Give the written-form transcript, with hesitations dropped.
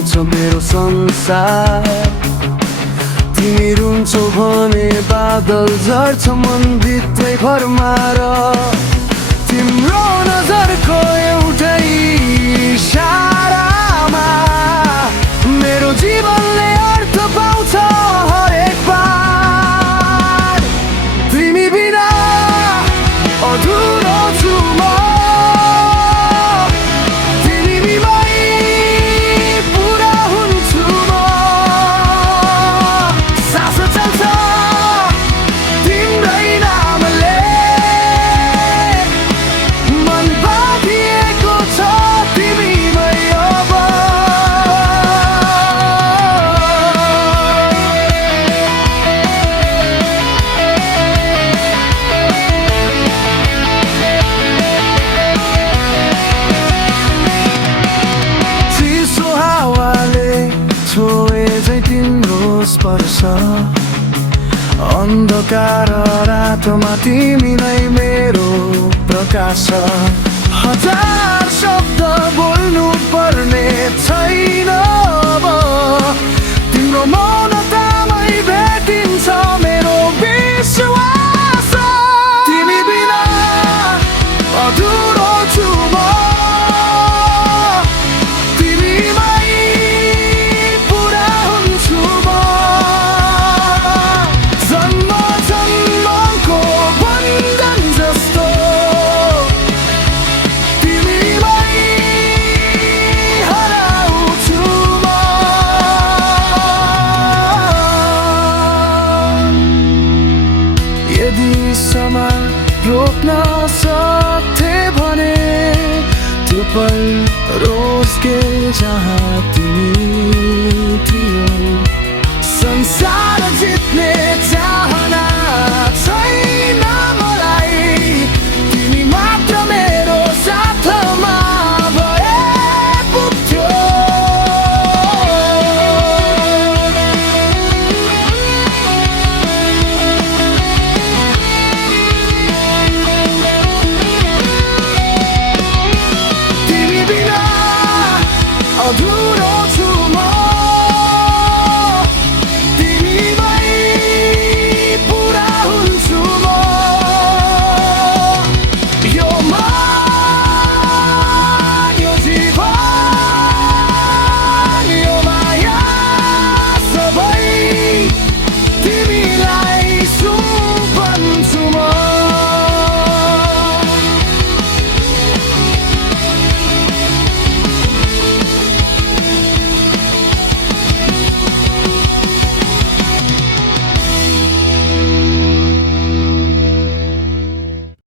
हुन्छ मेरो संसार। तिमी रुन्छौ भने बादल झर्छ मनभित्रै घरमा र तिम्रो नजरको एउटै इशारामा मेरो जीवनले अर्थ पाउँछ हरेक बार। तिमी बिना अधुरो छु म, तिमी बिमै पुरा हुन्छु म। सास चल्छ तिम्रै नामले, मन बाँधिएको छ तिमीमै अब। चिसो हावाले छोए झै तिम्रो स्पर्श, अन्धकार रातमा तिमी नै मेरो प्रकाश। हजार शब्द बोल्नु पर्ने छैन अब, तिम्रो मौनतामै भेटिन्छ मेरो विश्वास। तिमी बिना अधुरो छु म, तिमीमै पुरा हुन्छु म। जन्म जन्मको बन्धन जस्तो तिमीमै हराउँछु म। यदि समय रोक्न सक्थे भने त्यो पल रोज के जहाँ